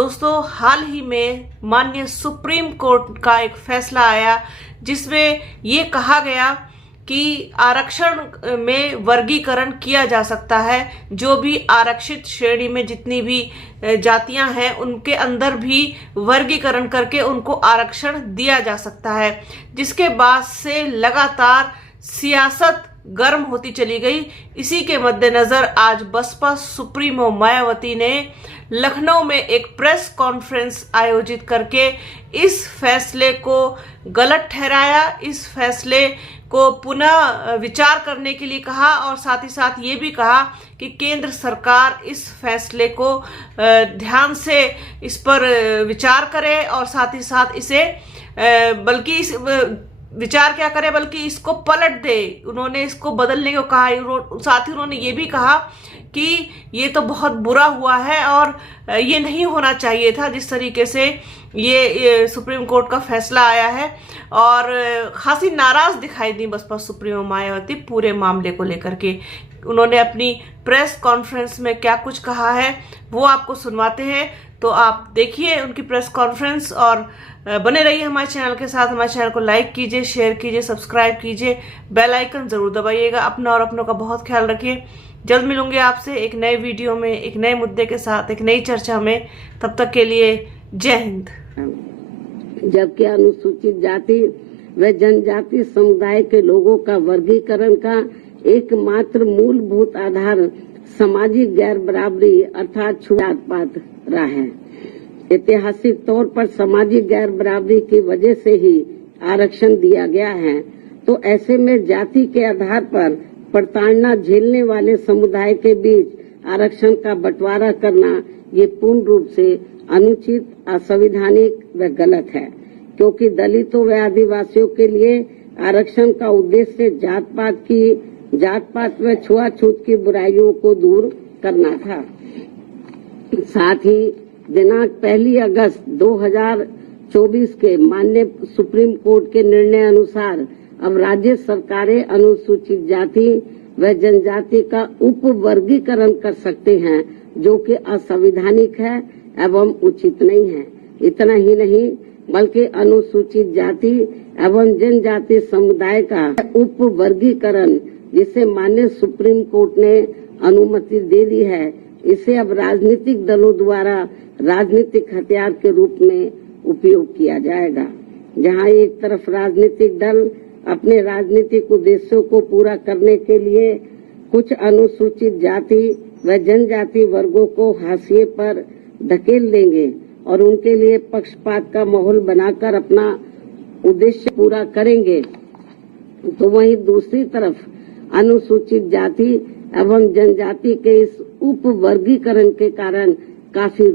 दोस्तों, हाल ही में माननीय सुप्रीम कोर्ट का एक फैसला आया जिसमें ये कहा गया कि आरक्षण में वर्गीकरण किया जा सकता है। जो भी आरक्षित श्रेणी में जितनी भी जातियां हैं उनके अंदर भी वर्गीकरण करके उनको आरक्षण दिया जा सकता है, जिसके बाद से लगातार सियासत गर्म होती चली गई। इसी के मद्देनजर आज बसपा सुप्रीमो मायावती ने लखनऊ में एक प्रेस कॉन्फ्रेंस आयोजित करके इस फैसले को गलत ठहराया, इस फैसले को पुनः विचार करने के लिए कहा और साथ ही साथ ये भी कहा कि केंद्र सरकार इस फैसले को ध्यान से इस पर विचार करे और साथ ही साथ इसे बल्कि इस विचार क्या करे बल्कि इसको पलट दे। उन्होंने इसको बदलने को कहा। साथ ही उन्होंने ये भी कहा कि ये तो बहुत बुरा हुआ है और ये नहीं होना चाहिए था जिस तरीके से ये सुप्रीम कोर्ट का फैसला आया है। और खासी नाराज दिखाई दी बसपा सुप्रीमो मायावती पूरे मामले को लेकर के। उन्होंने अपनी प्रेस कॉन्फ्रेंस में क्या कुछ कहा है वो आपको सुनवाते हैं, तो आप देखिए उनकी प्रेस कॉन्फ्रेंस और बने रहिए हमारे चैनल के साथ। हमारे चैनल को लाइक कीजिए, शेयर कीजिए, सब्सक्राइब कीजिए, बेल आइकन जरूर दबाइएगा। अपना और अपनों का बहुत ख्याल रखिए। जल्द मिलूंगे आपसे एक नए वीडियो में, एक नए मुद्दे के साथ, एक नई चर्चा में। तब तक के लिए जय हिंद। जबकि अनुसूचित जाति व जनजाति समुदाय के लोगों का वर्गीकरण का एकमात्र मूलभूत आधार सामाजिक गैर बराबरी अर्थात छुआछूत रहा है। ऐतिहासिक तौर पर सामाजिक गैर बराबरी की वजह से ही आरक्षण दिया गया है। तो ऐसे में जाति के आधार पर प्रताड़ना झेलने वाले समुदाय के बीच आरक्षण का बंटवारा करना ये पूर्ण रूप से अनुचित, असंवैधानिक व गलत है, क्योंकि दलितों व आदिवासियों के लिए आरक्षण का उद्देश्य जात पात व छुआछूत की बुराइयों को दूर करना था। साथ ही दिनांक 1 अगस्त 2024 के माननीय सुप्रीम कोर्ट के निर्णय अनुसार अब राज्य सरकारें अनुसूचित जाति व जनजाति का उप वर्गीकरण कर सकते हैं, जो कि असंवैधानिक है एवं उचित नहीं है। इतना ही नहीं बल्कि अनुसूचित जाति एवं जनजाति समुदाय का उप वर्गीकरण जिसे माननीय सुप्रीम कोर्ट ने अनुमति दे दी है, इसे अब राजनीतिक दलों द्वारा राजनीतिक हथियार के रूप में उपयोग किया जाएगा। जहां एक तरफ राजनीतिक दल अपने राजनीतिक उद्देश्यों को पूरा करने के लिए कुछ अनुसूचित जाति व जनजाति वर्गों को हाशिए पर धकेल देंगे और उनके लिए पक्षपात का माहौल बनाकर अपना उद्देश्य पूरा करेंगे, तो वहीं दूसरी तरफ अनुसूचित जाति एवं जनजाति के इस उप वर्गीकरण के कारण काफी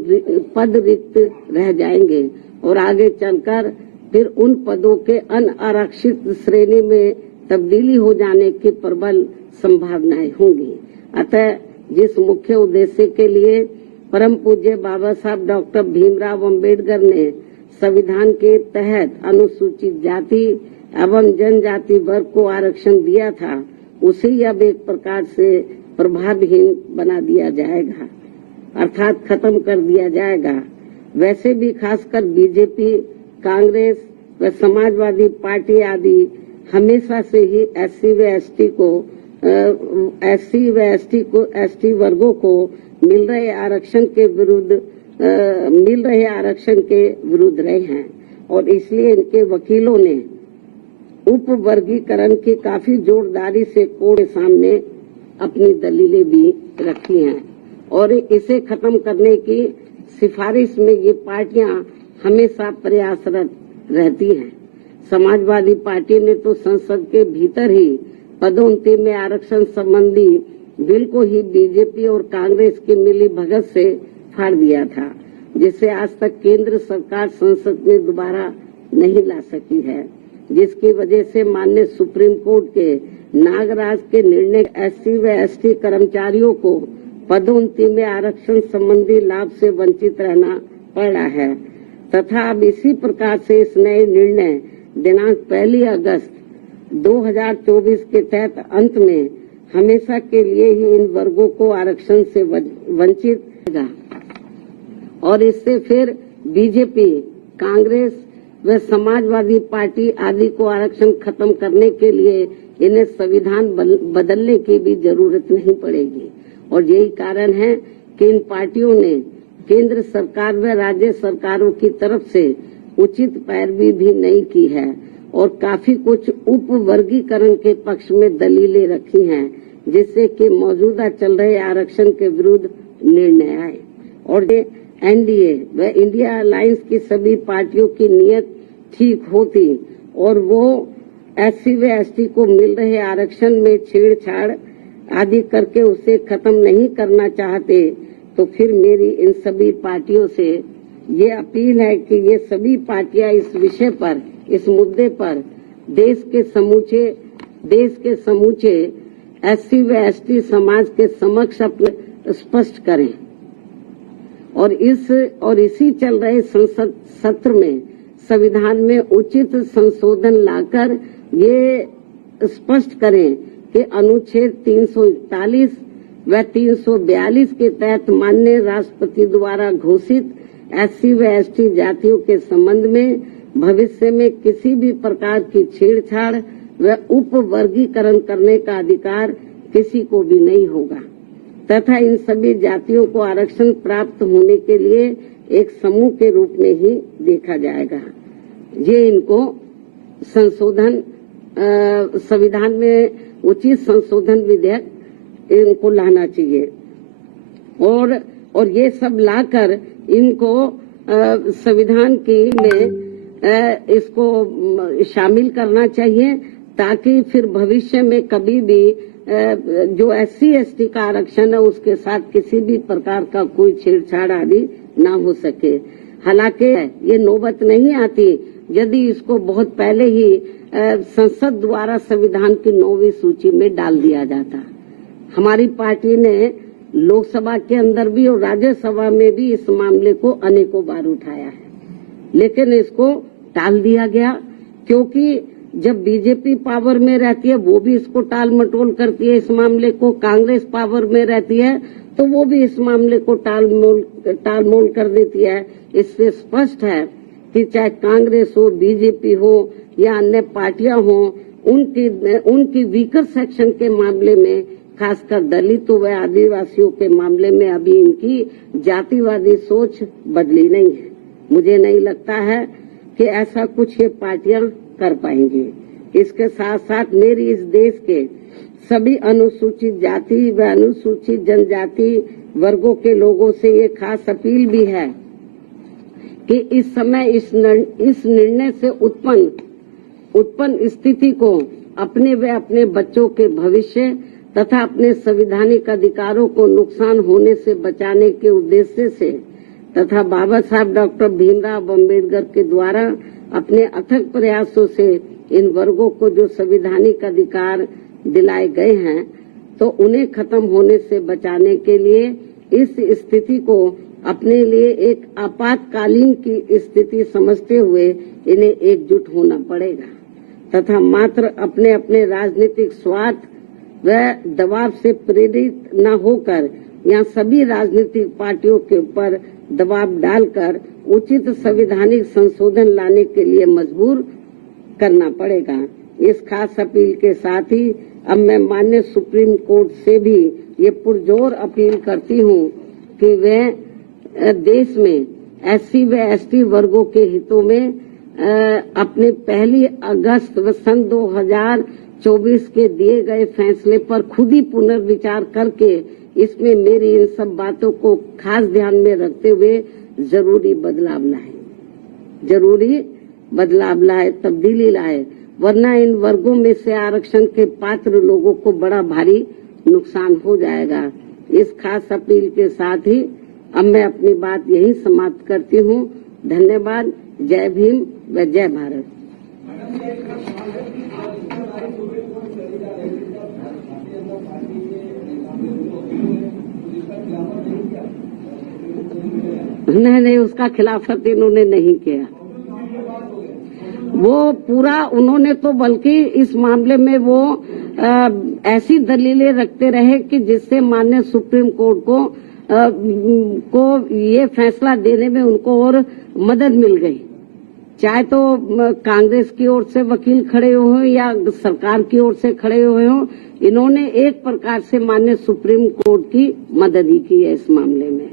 पद रिक्त रह जाएंगे और आगे चलकर फिर उन पदों के अनारक्षित श्रेणी में तब्दीली हो जाने की प्रबल संभावनाएं होंगी। अतः जिस मुख्य उद्देश्य के लिए परम पूज्य बाबा साहब डॉक्टर भीमराव अंबेडकर ने संविधान के तहत अनुसूचित जाति एवं जनजाति वर्ग को आरक्षण दिया था, उसे अब एक प्रकार से प्रभावहीन बना दिया जाएगा, अर्थात खत्म कर दिया जाएगा। वैसे भी खासकर बीजेपी, कांग्रेस व समाजवादी पार्टी आदि हमेशा से ही एसटी वर्गों को मिल रहे आरक्षण के विरुद्ध रहे हैं और इसलिए इनके वकीलों ने उप वर्गीकरण की काफी जोरदारी से कोर्ट के सामने अपनी दलीलें भी रखी हैं और इसे खत्म करने की सिफारिश में ये पार्टियां हमेशा प्रयासरत रहती हैं। समाजवादी पार्टी ने तो संसद के भीतर ही पदोन्नति में आरक्षण संबंधी बिल को ही बीजेपी और कांग्रेस की मिली भगत से फाड़ दिया था, जिसे आज तक केंद्र सरकार संसद में दोबारा नहीं ला सकी है, जिसकी वजह से माननीय सुप्रीम कोर्ट के नागराज के निर्णय एससी व एसटी कर्मचारियों को पदोन्नति में आरक्षण संबंधी लाभ से वंचित रहना पड़ा है। तथा अब इसी प्रकार से इस नए निर्णय दिनांक 1 अगस्त 2024 के तहत अंत में हमेशा के लिए ही इन वर्गों को आरक्षण से वंचित और इससे फिर बीजेपी, कांग्रेस व समाजवादी पार्टी आदि को आरक्षण खत्म करने के लिए इन्हें संविधान बदलने की भी जरूरत नहीं पड़ेगी। और यही कारण है कि इन पार्टियों ने केंद्र सरकार व राज्य सरकारों की तरफ से उचित पैरवी भी नहीं की है और काफी कुछ उप वर्गीकरण के पक्ष में दलीलें रखी हैं, जिससे कि मौजूदा चल रहे आरक्षण के विरुद्ध निर्णय आए। और एनडीए व इंडिया अलायंस की सभी पार्टियों की नीयत ठीक होती और वो एससी व एसटी को मिल रहे आरक्षण में छेड़छाड़ आदि करके उसे खत्म नहीं करना चाहते, तो फिर मेरी इन सभी पार्टियों से ये अपील है कि ये सभी पार्टियां इस विषय पर, इस मुद्दे पर देश के समूचे एससी व एसटी समाज के समक्ष अपने स्पष्ट करें और इसी चल रहे संसद सत्र में संविधान में उचित संशोधन लाकर ये स्पष्ट करें कि अनुच्छेद 341 व 342 के तहत माननीय राष्ट्रपति द्वारा घोषित एससी व एसटी जातियों के संबंध में भविष्य में किसी भी प्रकार की छेड़छाड़ व उप वर्गीकरण करने का अधिकार किसी को भी नहीं होगा तथा इन सभी जातियों को आरक्षण प्राप्त होने के लिए एक समूह के रूप में ही देखा जाएगा। ये इनको संशोधन संविधान में उचित संशोधन विधेयक इनको लाना चाहिए और ये सब लाकर इनको संविधान की में इसको शामिल करना चाहिए, ताकि फिर भविष्य में कभी भी जो एससी एसटी का आरक्षण है उसके साथ किसी भी प्रकार का कोई छेड़छाड़ आदि ना हो सके। हालांकि ये नौबत नहीं आती यदि इसको बहुत पहले ही संसद द्वारा संविधान की 9वीं सूची में डाल दिया जाता। हमारी पार्टी ने लोकसभा के अंदर भी और राज्यसभा में भी इस मामले को अनेकों बार उठाया है, लेकिन इसको टाल दिया गया, क्योंकि जब बीजेपी पावर में रहती है वो भी इसको टाल मटोल करती है। इस मामले को कांग्रेस पावर में रहती है तो वो भी इस मामले को टालमोल कर देती है। इससे स्पष्ट है कि चाहे कांग्रेस हो, बीजेपी हो या अन्य पार्टियां हो, उनकी वीकर सेक्शन के मामले में, खासकर दलितों व आदिवासियों के मामले में अभी इनकी जातिवादी सोच बदली नहीं है। मुझे नहीं लगता है कि ऐसा कुछ ये पार्टियां कर पाएंगी। इसके साथ साथ मेरी इस देश के सभी अनुसूचित जाति व अनुसूचित जनजाति वर्गों के लोगों से ये खास अपील भी है कि इस समय इस निर्णय से उत्पन्न स्थिति को अपने व अपने बच्चों के भविष्य तथा अपने संवैधानिक अधिकारों को नुकसान होने से बचाने के उद्देश्य से तथा बाबा साहब डॉक्टर भीमराव अम्बेडकर के द्वारा अपने अथक प्रयासों से इन वर्गों को जो संवैधानिक अधिकार दिलाए गए हैं, तो उन्हें खत्म होने से बचाने के लिए इस स्थिति को अपने लिए एक आपातकालीन की स्थिति समझते हुए इन्हें एकजुट होना पड़ेगा तथा मात्र अपने अपने राजनीतिक स्वार्थ व दबाव से प्रेरित न होकर यहाँ सभी राजनीतिक पार्टियों के ऊपर दबाव डालकर उचित संवैधानिक संशोधन लाने के लिए मजबूर करना पड़ेगा। इस खास अपील के साथ ही अब मैं माननीय सुप्रीम कोर्ट से भी ये पुरजोर अपील करती हूँ कि वे देश में एससी व एसटी वर्गों के हितों में अपने 1 अगस्त व सन 2024 के दिए गए फैसले पर खुद ही पुनर्विचार करके इसमें मेरी इन सब बातों को खास ध्यान में रखते हुए जरूरी बदलाव लाए, तब्दीली लाए, वरना इन वर्गों में से आरक्षण के पात्र लोगों को बड़ा भारी नुकसान हो जाएगा। इस खास अपील के साथ ही अब मैं अपनी बात यही समाप्त करती हूँ। धन्यवाद। जय भीम व जय भारत। नहीं, उसका खिलाफत इन्होंने नहीं किया। वो पूरा उन्होंने तो बल्कि इस मामले में वो ऐसी दलीलें रखते रहे कि जिससे माननीय सुप्रीम कोर्ट को को ये फैसला देने में उनको और मदद मिल गई। चाहे तो कांग्रेस की ओर से वकील खड़े हुए हों या सरकार की ओर से खड़े हुए हों, इन्होंने एक प्रकार से माननीय सुप्रीम कोर्ट की मदद ही की है इस मामले में।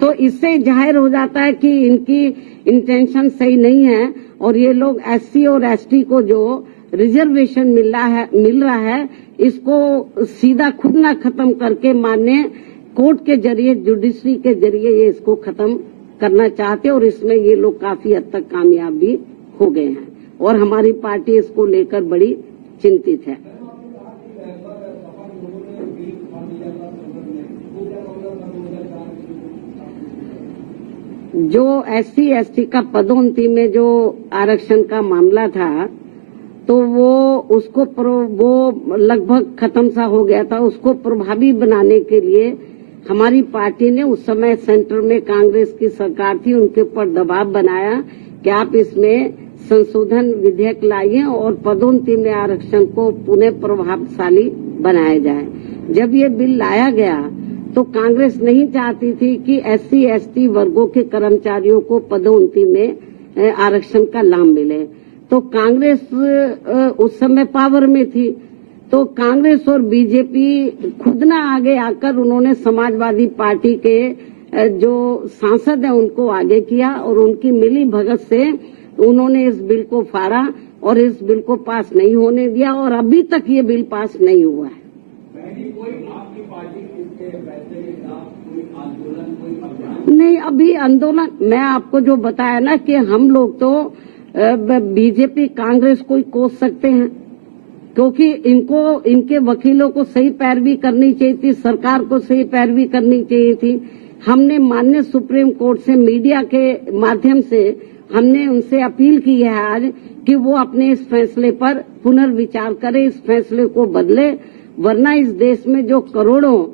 तो इससे जाहिर हो जाता है कि इनकी इंटेंशन सही नहीं है और ये लोग एससी और एसटी को जो रिजर्वेशन मिल रहा है इसको सीधा खुद ना खत्म करके माननीय कोर्ट के जरिए, जुडिशरी के जरिए ये इसको खत्म करना चाहते और इसमें ये लोग काफी हद तक कामयाब भी हो गए हैं और हमारी पार्टी इसको लेकर बड़ी चिंतित है। जो एससी एसटी का पदोन्नति में जो आरक्षण का मामला था तो वो लगभग खत्म सा हो गया था। उसको प्रभावी बनाने के लिए हमारी पार्टी ने उस समय सेंटर में कांग्रेस की सरकार थी, उनके ऊपर दबाव बनाया कि आप इसमें संशोधन विधेयक लाइए और पदोन्नति में आरक्षण को पुनः प्रभावशाली बनाया जाए। जब ये बिल लाया गया तो कांग्रेस नहीं चाहती थी कि एससी एसटी वर्गों के कर्मचारियों को पदोन्नति में आरक्षण का लाभ मिले। तो कांग्रेस उस समय पावर में थी, तो कांग्रेस और बीजेपी खुद ना आगे आकर उन्होंने समाजवादी पार्टी के जो सांसद हैं उनको आगे किया और उनकी मिली भगत से उन्होंने इस बिल को फाड़ा और इस बिल को पास नहीं होने दिया और अभी तक ये बिल पास नहीं हुआ है। नहीं, अभी आंदोलन मैं आपको जो बताया ना कि हम लोग तो बीजेपी कांग्रेस को ही कोस सकते हैं क्योंकि इनके वकीलों को सही पैरवी करनी चाहिए थी, सरकार को सही पैरवी करनी चाहिए थी। हमने माननीय सुप्रीम कोर्ट से मीडिया के माध्यम से हमने उनसे अपील की है आज कि वो अपने इस फैसले पर पुनर्विचार करें, इस फैसले को बदले, वरना इस देश में जो करोड़ों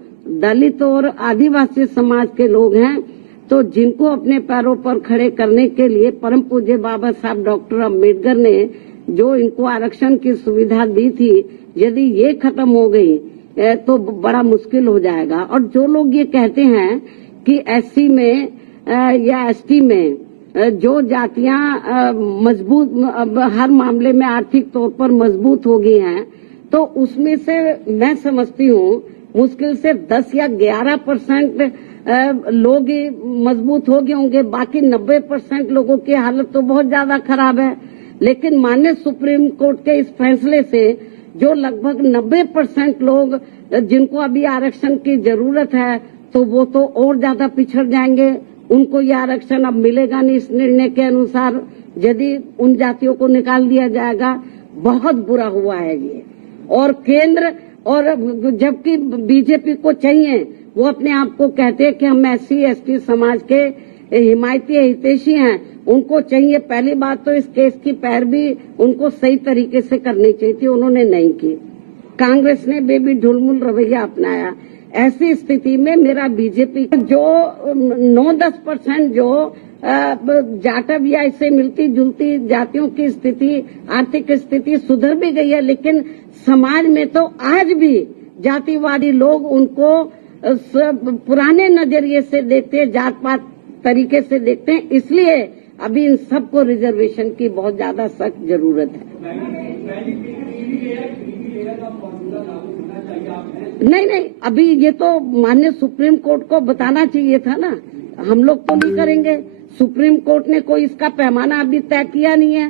दलित और आदिवासी समाज के लोग हैं तो जिनको अपने पैरों पर खड़े करने के लिए परम पूज्य बाबा साहब डॉक्टर अम्बेडकर ने जो इनको आरक्षण की सुविधा दी थी, यदि ये खत्म हो गई तो बड़ा मुश्किल हो जाएगा। और जो लोग ये कहते हैं कि एससी में या एसटी में जो जातियां मजबूत हर मामले में आर्थिक तौर पर मजबूत हो गई हैं, तो उसमें से मैं समझती हूँ मुश्किल से 10 या 11% लोग ही मजबूत हो गए होंगे, बाकी 90% लोगों की हालत तो बहुत ज्यादा खराब है। लेकिन माननीय सुप्रीम कोर्ट के इस फैसले से जो लगभग 90% लोग जिनको अभी आरक्षण की जरूरत है तो वो तो और ज्यादा पिछड़ जाएंगे, उनको ये आरक्षण अब मिलेगा नहीं। इस निर्णय के अनुसार यदि उन जातियों को निकाल दिया जाएगा, बहुत बुरा हुआ है ये। और केंद्र और जबकि बीजेपी को चाहिए, वो अपने आप को कहते हैं कि हम एससी एसटी समाज के हिमायती हितैषी हैं, उनको चाहिए पहली बात तो इस केस की पैरवी उनको सही तरीके से करनी चाहिए थी, उन्होंने नहीं की। कांग्रेस ने बेबी ढुलमुल रवैया अपनाया। ऐसी स्थिति में मेरा बीजेपी जो 9-10% जो जाटव या इससे मिलती जुलती जातियों की स्थिति, आर्थिक स्थिति सुधर भी गई है, लेकिन समाज में तो आज भी जातिवादी लोग उनको पुराने नजरिए से देखते हैं, जात पात तरीके से देखते हैं। इसलिए अभी इन सबको रिजर्वेशन की बहुत ज्यादा सख्त जरूरत है। नहीं, अभी ये तो माननीय सुप्रीम कोर्ट को बताना चाहिए था ना, हम लोग तो नहीं करेंगे। सुप्रीम कोर्ट ने कोई इसका पैमाना अभी तय किया नहीं है।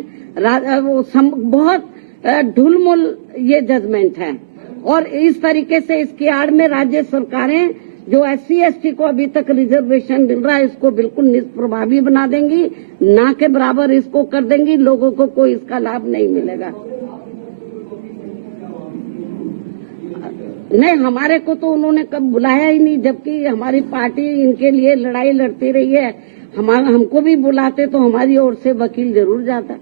बहुत ढुलमुल ये जजमेंट है और इस तरीके से इसकी आड़ में राज्य सरकारें जो एससी एसटी को अभी तक रिजर्वेशन मिल रहा है इसको बिल्कुल निष्प्रभावी बना देंगी, ना के बराबर इसको कर देंगी, लोगों को कोई इसका लाभ नहीं मिलेगा। नहीं, हमारे को तो उन्होंने कब बुलाया ही नहीं, जबकि हमारी पार्टी इनके लिए लड़ाई लड़ती रही है। हमको भी बुलाते तो हमारी ओर से वकील जरूर जाता।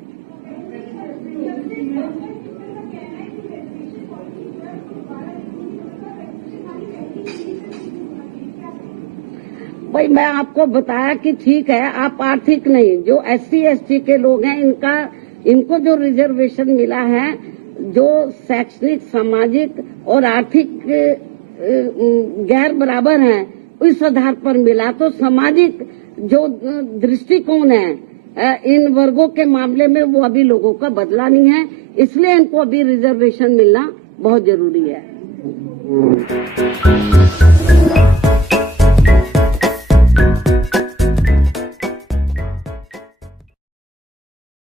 भाई मैं आपको बताया कि ठीक है, आप आर्थिक नहीं, जो एससी एसटी के लोग हैं इनको जो रिजर्वेशन मिला है, जो शैक्षणिक, सामाजिक और आर्थिक गैर बराबर हैं, इस आधार पर मिला। तो सामाजिक जो दृष्टिकोण है इन वर्गों के मामले में वो अभी लोगों का बदला नहीं है, इसलिए इनको अभी रिजर्वेशन मिलना बहुत जरूरी है।